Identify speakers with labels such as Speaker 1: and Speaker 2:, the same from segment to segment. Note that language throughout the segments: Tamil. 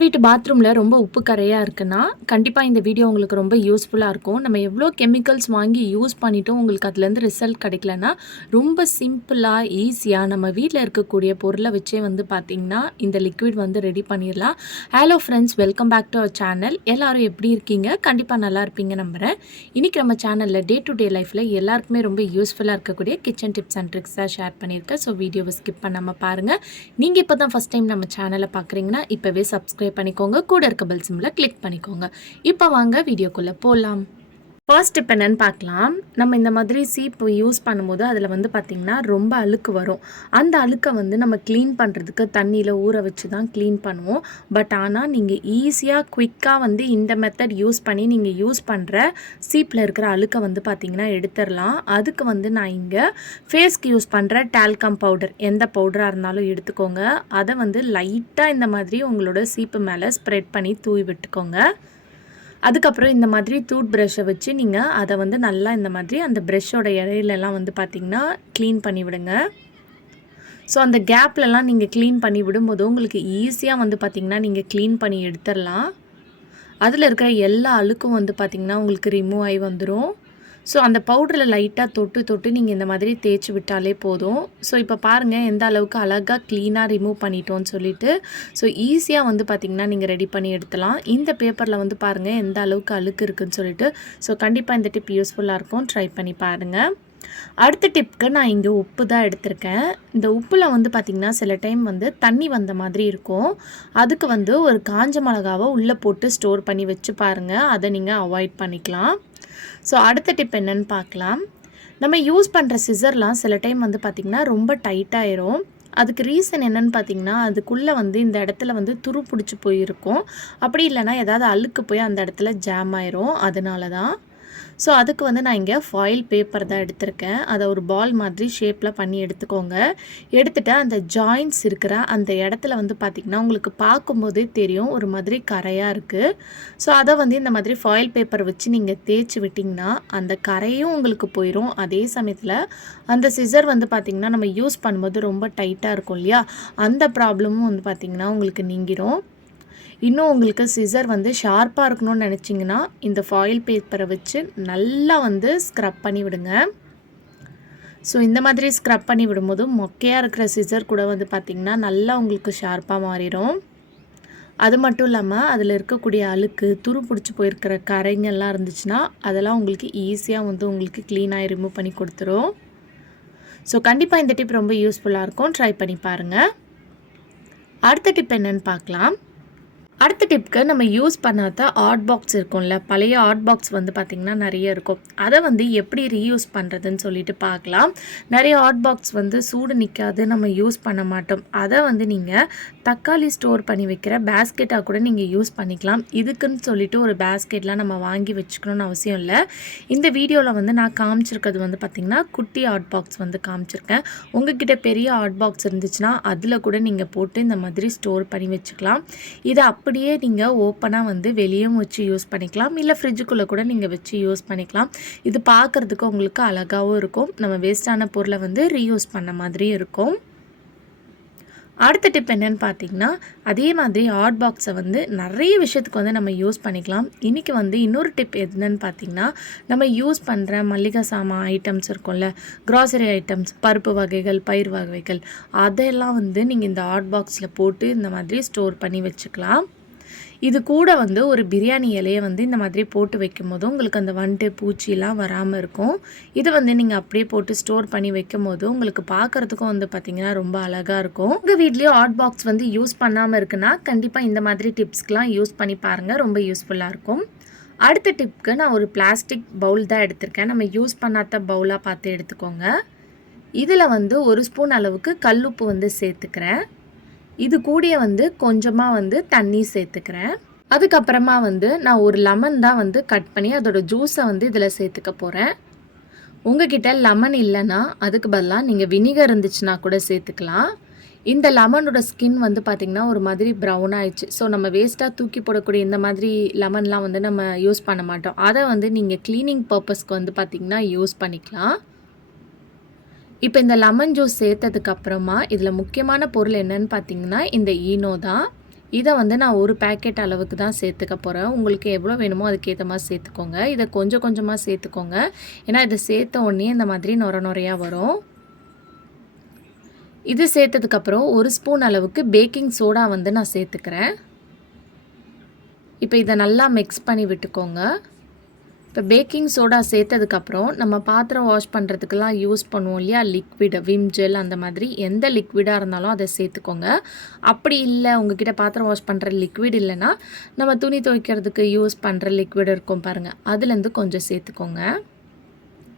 Speaker 1: வீட்டு பாத்ரூமில் ரொம்ப உப்பு கரையாக இருக்குன்னா கண்டிப்பாக இந்த வீடியோ உங்களுக்கு ரொம்ப யூஸ்ஃபுல்லாக இருக்கும். நம்ம எவ்வளோ கெமிக்கல்ஸ் வாங்கி யூஸ் பண்ணிவிட்டும் உங்களுக்கு அதுலேருந்து ரிசல்ட் கிடைக்கலனா ரொம்ப சிம்பிளாக ஈஸியாக நம்ம வீட்டில் இருக்கக்கூடிய பொருளை வச்சே வந்து பார்த்திங்கன்னா இந்த லிக்விட் வந்து ரெடி பண்ணிடலாம். Hello friends welcome back to our channel எல்லோரும் எப்படி இருக்கீங்க? கண்டிப்பாக நல்லா இருப்பீங்க நம்புகிறேன் இன்றைக்கி நம்ம சேனலில் டே டு டே லைஃப்பில் எல்லாருக்குமே ரொம்ப யூஸ்ஃபுல்லாக இருக்கக்கூடிய கிச்சன் டிப்ஸ் அண்ட் ட்ரிக்ஸாக ஷேர் பண்ணியிருக்கேன். ஸோ வீடியோவை ஸ்கிப் பண்ணாமல் பாருங்கள் நீங்கள் இப்போ தான் ஃபஸ்ட் டைம் நம்ம சேனலை பார்க்குறீங்கன்னா இப்போவே சப்ஸ்கிரைப் பண்ணிக்கோங்க. கூட இருக்க பெல் சிம்மில் கிளிக் பண்ணிக்கோங்க. இப்போ வாங்க வீடியோக்குள்ளே போகலாம் ஃபர்ஸ்ட் இப்போ என்னென்னு பார்க்கலாம். நம்ம இந்த மாதிரி சீப்பு யூஸ் பண்ணும்போது அதில் வந்து பார்த்திங்கன்னா ரொம்ப அழுக்கு வரும். அந்த அழுக்கை வந்து நம்ம க்ளீன் பண்ணுறதுக்கு தண்ணியில் ஊற வச்சு தான் க்ளீன் பண்ணுவோம் பட் ஆனால் நீங்கள் ஈஸியாக குயிக்காக வந்து இந்த மெத்தட் யூஸ் பண்ணி நீங்கள் யூஸ் பண்ணுற சீப்பில் இருக்கிற அழுக்கை வந்து பார்த்திங்கன்னா எடுத்துடலாம். அதுக்கு வந்து நான் இங்கே ஃபேஸ்க்கு யூஸ் பண்ணுற டால்கம் பவுடர் எந்த பவுடராக இருந்தாலும் எடுத்துக்கோங்க. அதை வந்து லைட்டாக இந்த மாதிரி உங்களோட சீப்பு மேலே ஸ்ப்ரெட் பண்ணி தூவி விட்டுக்கோங்க. அதுக்கப்புறம் இந்த மாதிரி டூத் ப்ரஷ்ஷை வச்சு நீங்கள் அதை வந்து நல்லா இந்த மாதிரி அந்த ப்ரெஷ்ஷோட இடையிலலாம் வந்து பார்த்திங்கன்னா க்ளீன் பண்ணி விடுங்க. ஸோ அந்த கேப்லலாம் நீங்கள் க்ளீன் பண்ணி விடும்போது உங்களுக்கு ஈஸியாக வந்து பார்த்திங்கன்னா நீங்கள் க்ளீன் பண்ணி எடுத்துடலாம் அதில் இருக்கிற எல்லா அழுக்கும் வந்து பார்த்திங்கன்னா உங்களுக்கு ரிமூவ் ஆகி வந்துடும் ஸோ அந்த பவுடரில் லைட்டாக தொட்டு தொட்டு நீங்கள் இந்த மாதிரி தேய்ச்சி விட்டாலே போதும். ஸோ இப்போ பாருங்கள் எந்த அளவுக்கு அழகாக க்ளீனாக ரிமூவ் பண்ணிட்டோன்னு சொல்லிட்டு. ஸோ ஈஸியாக வந்து பார்த்திங்கன்னா நீங்கள் ரெடி பண்ணி எடுத்துலாம். இந்த பேப்பரில் வந்து பாருங்கள் எந்த அளவுக்கு அழுக்கு இருக்குதுன்னு சொல்லிட்டு. ஸோ கண்டிப்பாக இந்த டிப் யூஸ்ஃபுல்லாக இருக்கும். ட்ரை பண்ணி பாருங்கள் அடுத்த டிப்க்கு நான் இங்கே உப்பு தான் எடுத்திருக்கேன். இந்த உப்பில் வந்து பார்த்திங்கன்னா சில டைம் வந்து தண்ணி வந்த மாதிரி இருக்கும். அதுக்கு வந்து ஒரு காஞ்ச மிளகாவை உள்ளே போட்டு ஸ்டோர் பண்ணி வச்சு பாருங்கள் அதை நீங்கள் அவாய்ட் பண்ணிக்கலாம். ஸோ அடுத்த டிப் என்னென்னு பார்க்கலாம். நம்ம யூஸ் பண்ணுற சிசர்லாம் சில டைம் வந்து பார்த்திங்கன்னா ரொம்ப டைட்டாயிரும் அதுக்கு ரீசன் என்னென்னு பார்த்தீங்கன்னா அதுக்குள்ளே வந்து இந்த இடத்துல வந்து துரு பிடிச்சி போயிருக்கும். அப்படி இல்லைனா ஏதாவது அழுக்கு போய் அந்த இடத்துல ஜாம் ஆயிரும். அதனால தான் ஸோ அதுக்கு வந்து நான் இங்கே ஃபாயில் பேப்பர் தான் எடுத்திருக்கேன். அதை ஒரு பால் மாதிரி ஷேப்பில் பண்ணி எடுத்துக்கோங்க. எடுத்துகிட்டு அந்த ஜாயின்ஸ் இருக்கிற அந்த இடத்துல வந்து பார்த்திங்கன்னா உங்களுக்கு பார்க்கும்போதே தெரியும் ஒரு மாதிரி கரையாக இருக்குது ஸோ அதை வந்து இந்த மாதிரி ஃபாயில் பேப்பர் வச்சு நீங்கள் தேய்ச்சி விட்டிங்கன்னா அந்த கரையும் உங்களுக்கு போயிடும் அதே சமயத்தில் அந்த சிசர் வந்து பார்த்திங்கன்னா நம்ம யூஸ் பண்ணும்போது ரொம்ப டைட்டாக இருக்கும் இல்லையா? அந்த ப்ராப்ளமும் வந்து பார்த்திங்கன்னா உங்களுக்கு நீங்கிடும் இன்னும் உங்களுக்கு சிசர் வந்து ஷார்ப்பாக இருக்கணும்னு நினச்சிங்கன்னா இந்த ஃபாயில் பேப்பரை வச்சு நல்லா வந்து ஸ்க்ரப் பண்ணி விடுங்க. ஸோ இந்த மாதிரி ஸ்க்ரப் பண்ணி விடும்போது மொக்கையாக இருக்கிற சிசர் கூட வந்து பார்த்திங்கன்னா நல்லா உங்களுக்கு ஷார்ப்பாக மாறிடும். அது மட்டும் இல்லாமல் அதில் இருக்கக்கூடிய அழுக்கு துரு பிடிச்சி போயிருக்கிற கரைங்கள்லாம் இருந்துச்சுன்னா அதெல்லாம் உங்களுக்கு ஈஸியாக வந்து உங்களுக்கு க்ளீனாக ரிமூவ் பண்ணி கொடுத்துரும். ஸோ கண்டிப்பாக இந்த டிப் ரொம்ப யூஸ்ஃபுல்லாக இருக்கும். ட்ரை பண்ணி பாருங்கள் அடுத்த டிப் என்னென்னு பார்க்கலாம். அடுத்த டிப்க்கு நம்ம யூஸ் பண்ணாத ஆர்ட் பாக்ஸ் இருக்கும்ல பழைய ஆர்ட் பாக்ஸ் வந்து பார்த்திங்கன்னா நிறைய இருக்கும். அதை வந்து எப்படி ரீயூஸ் பண்ணுறதுன்னு சொல்லிட்டு பார்க்கலாம். நிறைய ஆர்ட் பாக்ஸ் வந்து சூடு நிற்காது நம்ம யூஸ் பண்ண மாட்டோம். அதை வந்து நீங்கள் தக்காளி ஸ்டோர் பண்ணி வைக்கிற பேஸ்கெட்டாக கூட நீங்கள் யூஸ் பண்ணிக்கலாம். இதுக்குன்னு சொல்லிட்டு ஒரு பேஸ்கெட்லாம் நம்ம வாங்கி வச்சுக்கணும்னு அவசியம் இல்லை. இந்த வீடியோவில் வந்து நான் காமிச்சிருக்கிறது வந்து பார்த்திங்கன்னா குட்டி ஆர்ட் பாக்ஸ் வந்து காமிச்சிருக்கேன். உங்ககிட்ட பெரிய ஆர்ட் பாக்ஸ் இருந்துச்சுன்னா அதில் கூட நீங்கள் போட்டு இந்த மாதிரி ஸ்டோர் பண்ணி வச்சுக்கலாம். இதை அப்படி அப்படியே நீங்கள் ஓப்பனாக வந்து வெளியும் வச்சு யூஸ் பண்ணிக்கலாம். இல்லை ஃப்ரிட்ஜுக்குள்ளே கூட நீங்கள் வச்சு யூஸ் பண்ணிக்கலாம். இது பார்க்குறதுக்கு உங்களுக்கு அழகாகவும் இருக்கும். நம்ம வேஸ்ட்டான பொருளை வந்து ரீயூஸ் பண்ண மாதிரியும் இருக்கும். அடுத்த டிப் என்னென்னு பார்த்தீங்கன்னா அதே மாதிரி ஹாட் பாக்ஸை வந்து நிறைய விஷயத்துக்கு வந்து நம்ம யூஸ் பண்ணிக்கலாம். இன்றைக்கி வந்து இன்னொரு டிப் என்னென்னு பார்த்தீங்கன்னா நம்ம யூஸ் பண்ணுற மல்லிகை சாமான் ஐட்டம்ஸ் இருக்கும்ல க்ராசரி ஐட்டம்ஸ் பருப்பு வகைகள் பயிர் வகைகள் அதெல்லாம் வந்து நீங்கள் இந்த ஹாட் பாக்ஸில் போட்டு இந்த மாதிரி ஸ்டோர் பண்ணி வச்சுக்கலாம். இது கூட வந்து ஒரு பிரியாணி இலையை வந்து இந்த மாதிரி போட்டு வைக்கும் போது உங்களுக்கு அந்த வண்டு பூச்சிலாம் வராமல் இருக்கும். இது வந்து நீங்கள் அப்படியே போட்டு ஸ்டோர் பண்ணி வைக்கும் போது உங்களுக்கு பார்க்குறதுக்கும் வந்து பார்த்திங்கன்னா ரொம்ப அழகாக இருக்கும். உங்கள் வீட்லேயும் ஹாட் பாக்ஸ் வந்து யூஸ் பண்ணாமல் இருக்குன்னா கண்டிப்பாக இந்த மாதிரி டிப்ஸ்க்கெலாம் யூஸ் பண்ணி பாருங்கள் ரொம்ப யூஸ்ஃபுல்லாக இருக்கும். அடுத்த டிப்க்கு நான் ஒரு பிளாஸ்டிக் பவுல் தான் எடுத்திருக்கேன். நம்ம யூஸ் பண்ணாத பவுலாக பார்த்து எடுத்துக்கோங்க. இதில் வந்து ஒரு ஸ்பூன் அளவுக்கு கல்லுப்பு வந்து சேர்த்துக்கிறேன். இது கூடிய வந்து கொஞ்சமாக வந்து தண்ணி சேர்த்துக்கிறேன். அதுக்கப்புறமா வந்து நான் ஒரு லெமன் தான் வந்து கட் பண்ணி அதோடய ஜூஸை வந்து இதில் சேர்த்துக்க போகிறேன் உங்ககிட்ட லெமன் இல்லைன்னா அதுக்கு பதிலாக நீங்கள் வினிகர் இருந்துச்சுன்னா கூட சேர்த்துக்கலாம். இந்த லெமனோட ஸ்கின் வந்து பார்த்திங்கன்னா ஒரு மாதிரி ப்ரௌன் ஆயிடுச்சு. ஸோ நம்ம வேஸ்ட்டாக தூக்கி போடக்கூடிய இந்த மாதிரி லெமன்லாம் வந்து நம்ம யூஸ் பண்ண மாட்டோம். அதை வந்து நீங்கள் க்ளீனிங் பர்பஸ்க்கு வந்து பார்த்திங்கன்னா யூஸ் பண்ணிக்கலாம். இப்போ இந்த லெமன் ஜூஸ் சேர்த்ததுக்கப்புறமா இதில் முக்கியமான பொருள் என்னன்னு பார்த்தீங்கன்னா இந்த ஈனோ தான். இதை வந்து நான் ஒரு பேக்கெட் அளவுக்கு தான் சேர்த்துக்க போகிறேன் உங்களுக்கு எவ்வளோ வேணுமோ அதுக்கேற்ற மாதிரி சேர்த்துக்கோங்க. இதை கொஞ்சம் கொஞ்சமாக சேர்த்துக்கோங்க. ஏன்னா இதை சேர்த்த உடனே இந்த மாதிரி நொர நுறையாக வரும். இது சேர்த்ததுக்கப்புறம் ஒரு ஸ்பூன் அளவுக்கு பேக்கிங் சோடா வந்து நான் சேர்த்துக்கிறேன். இப்போ இதை நல்லா மிக்ஸ் பண்ணி விட்டுக்கோங்க. இப்போ பேக்கிங் சோடா சேர்த்ததுக்கப்புறம் நம்ம பாத்திரம் வாஷ் பண்ணுறதுக்கெல்லாம் யூஸ் பண்ணுவோம் இல்லையா? லிக்விட் விம் ஜெல் அந்த மாதிரி. எந்த லிக்விடாக இருந்தாலும் அதை சேர்த்துக்கோங்க. அப்படி இல்லை உங்ககிட்ட பாத்திரம் வாஷ் பண்ணுற லிக்விட் இல்லைன்னா நம்ம துணி துவைக்கிறதுக்கு யூஸ் பண்ணுற லிக்விட் இருக்கும் பாருங்கள் அதுலேருந்து கொஞ்சம் சேர்த்துக்கோங்க.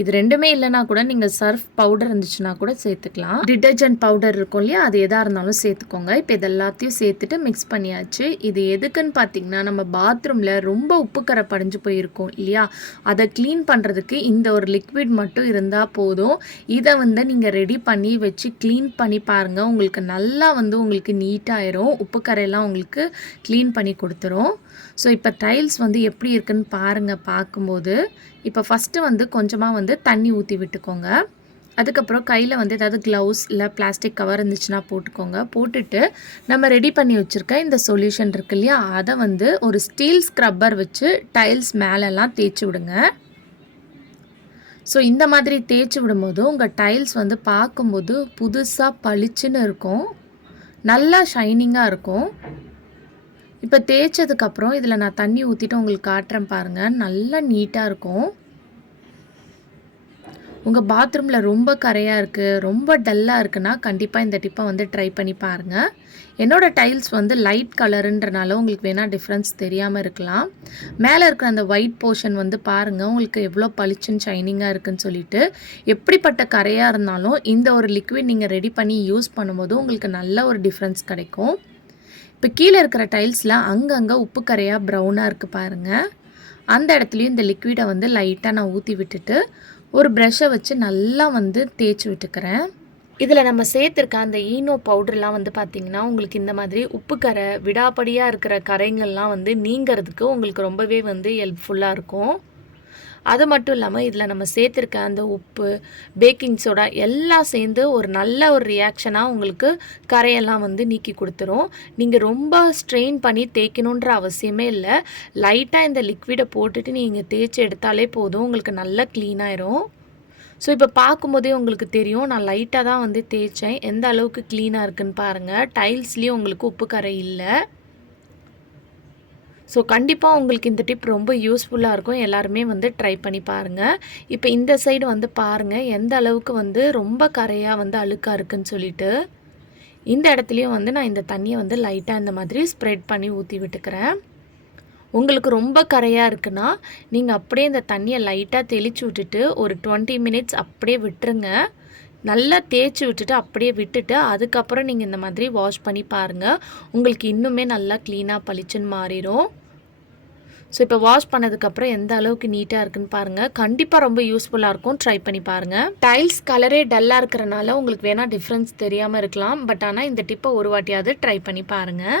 Speaker 1: இது ரெண்டுமே இல்லைனா கூட நீங்கள் சர்ஃப் பவுடர் இருந்துச்சுன்னா கூட சேர்த்துக்கலாம். டிட்டர்ஜென்ட் பவுடர் இருக்கும் இல்லையா? அது எதாக இருந்தாலும் சேர்த்துக்கோங்க. இப்போ இது எல்லாத்தையும் சேர்த்துட்டு மிக்ஸ் பண்ணியாச்சு. இது எதுக்குன்னு பார்த்தீங்கன்னா நம்ம பாத்ரூமில் ரொம்ப உப்பு கரை படிஞ்சு போயிருக்கோம் இல்லையா? அதை க்ளீன் பண்ணுறதுக்கு இந்த ஒரு லிக்விட் மட்டும் இருந்தால் போதும். இதை வந்து நீங்கள் ரெடி பண்ணி வச்சு க்ளீன் பண்ணி பாருங்கள் உங்களுக்கு நல்லா வந்து உங்களுக்கு நீட்டாயிரும் உப்பு கரையெல்லாம் உங்களுக்கு க்ளீன் பண்ணி கொடுத்துரும். ஸோ இப்போ டைல்ஸ் வந்து எப்படி இருக்குன்னு பாருங்கள் பார்க்கும்போது இப்போ ஃபஸ்ட்டு வந்து கொஞ்சமாக வந்து தண்ணி ஊற்றி விட்டுக்கோங்க. அதுக்கப்புறம் கையில் வந்து ஏதாவது க்ளவுஸ் இல்லை பிளாஸ்டிக் கவர் இருந்துச்சுன்னா போட்டுக்கோங்க. போட்டுட்டு நம்ம ரெடி பண்ணி வச்சுருக்க இந்த சொல்யூஷன் இருக்கு இல்லையா? அதை வந்து ஒரு ஸ்டீல் ஸ்க்ரப்பர் வச்சு டைல்ஸ் மேலெல்லாம் தேய்ச்சி விடுங்க. ஸோ இந்த மாதிரி தேய்ச்சி விடும்போது உங்கள் டைல்ஸ் வந்து பார்க்கும்போது புதுசாக பளிச்சுன்னு இருக்கும். நல்லா ஷைனிங்காக இருக்கும். இப்போ தேய்ச்சதுக்கப்புறம் இதில் நான் தண்ணி ஊற்றிட்டு உங்களுக்கு காட்டுறேன் பாருங்கள் நல்லா நீட்டாக இருக்கும். உங்கள் பாத்ரூமில் ரொம்ப கரையாக இருக்குது ரொம்ப டல்லாக இருக்குன்னா கண்டிப்பாக இந்த டிப்பை வந்து ட்ரை பண்ணி பாருங்கள் என்னோடய டைல்ஸ் வந்து லைட் கலருன்றனால உங்களுக்கு வேணால் டிஃப்ரென்ஸ் தெரியாமல் இருக்கலாம். மேலே இருக்கிற அந்த ஒயிட் போர்ஷன் வந்து பாருங்கள் உங்களுக்கு எவ்வளோ பளிச்சுன்னு ஷைனிங்காக இருக்குன்னு சொல்லிட்டு எப்படிப்பட்ட கரையாக இருந்தாலும் இந்த ஒரு லிக்விட் நீங்கள் ரெடி பண்ணி யூஸ் பண்ணும்போது உங்களுக்கு நல்ல ஒரு டிஃப்ரென்ஸ் கிடைக்கும். இப்போ கீழே இருக்கிற டைல்ஸில் அங்கங்கே உப்பு கரையாக ப்ரௌனாக இருக்குது பாருங்கள் அந்த இடத்துலையும் இந்த லிக்விடை வந்து லைட்டாக நான் ஊற்றி விட்டுட்டு ஒரு ப்ரெஷ்ஷை வச்சு நல்லா வந்து தேய்ச்சி விட்டுக்கிறேன். இதில் நம்ம சேர்த்துருக்க அந்த ஈனோ பவுடர்லாம் வந்து பார்த்திங்கன்னா உங்களுக்கு இந்த மாதிரி உப்பு கரை விடாப்படியாக இருக்கிற கரைங்கள்லாம் வந்து நீங்கிறதுக்கு உங்களுக்கு ரொம்பவே வந்து ஹெல்ப்ஃபுல்லாக இருக்கும். அது மட்டும் இல்லாமல் இதில் நம்ம சேர்த்துருக்க அந்த உப்பு பேக்கிங் சோடா எல்லாம் சேர்ந்து ஒரு நல்ல ஒரு ரியாக்ஷனாக உங்களுக்கு கரையெல்லாம் வந்து நீக்கி கொடுத்துரும். நீங்கள் ரொம்ப ஸ்ட்ரெயின் பண்ணி தேய்க்கணுன்ற அவசியமே இல்லை. லைட்டாக இந்த லிக்விடை போட்டுட்டு நீங்கள் தேய்ச்சி எடுத்தாலே போதும். உங்களுக்கு நல்லா க்ளீனாயிரும் ஸோ இப்போ பார்க்கும்போதே உங்களுக்கு தெரியும். நான் லைட்டாக தான் வந்து தேய்ச்சேன். எந்த அளவுக்கு க்ளீனாக இருக்குன்னு பாருங்கள் டைல்ஸ்லேயும் உங்களுக்கு உப்பு கரை இல்லை. ஸோ கண்டிப்பாக உங்களுக்கு இந்த டிப் ரொம்ப யூஸ்ஃபுல்லாக இருக்கும். எல்லாருமே வந்து ட்ரை பண்ணி பாருங்கள் இப்போ இந்த சைடு வந்து பாருங்கள் எந்த அளவுக்கு வந்து ரொம்ப கரையாக வந்து அழுக்காக இருக்குன்னு சொல்லிட்டு. இந்த இடத்துலையும் வந்து நான் இந்த தண்ணியை வந்து லைட்டாக இந்த மாதிரி ஸ்ப்ரெட் பண்ணி ஊற்றி விட்டுக்கிறேன். உங்களுக்கு ரொம்ப கரையாக இருக்குன்னா நீங்கள் அப்படியே இந்த தண்ணியை லைட்டாக தெளித்து விட்டுட்டு ஒரு டுவெண்ட்டி மினிட்ஸ் அப்படியே விட்டுருங்க. நல்லா தேய்ச்சி விட்டுட்டு அப்படியே விட்டுட்டு அதுக்கப்புறம் நீங்கள் இந்த மாதிரி வாஷ் பண்ணி பாருங்கள் உங்களுக்கு இன்னுமே நல்லா க்ளீனாக பளிச்சுன்னு மாறிடும் ஸோ இப்போ வாஷ் பண்ணதுக்கப்புறம் எந்த அளவுக்கு நீட்டாக இருக்குன்னு பாருங்கள் கண்டிப்பாக ரொம்ப யூஸ்ஃபுல்லாக இருக்கும். ட்ரை பண்ணி பாருங்கள் டைல்ஸ் கலரே டல்லாக இருக்கிறனால உங்களுக்கு வேணால் டிஃப்ரென்ஸ் தெரியாமல் இருக்கலாம். பட் ஆனால் இந்த டிப்பை ஒரு வாட்டியாவது ட்ரை பண்ணி பாருங்கள்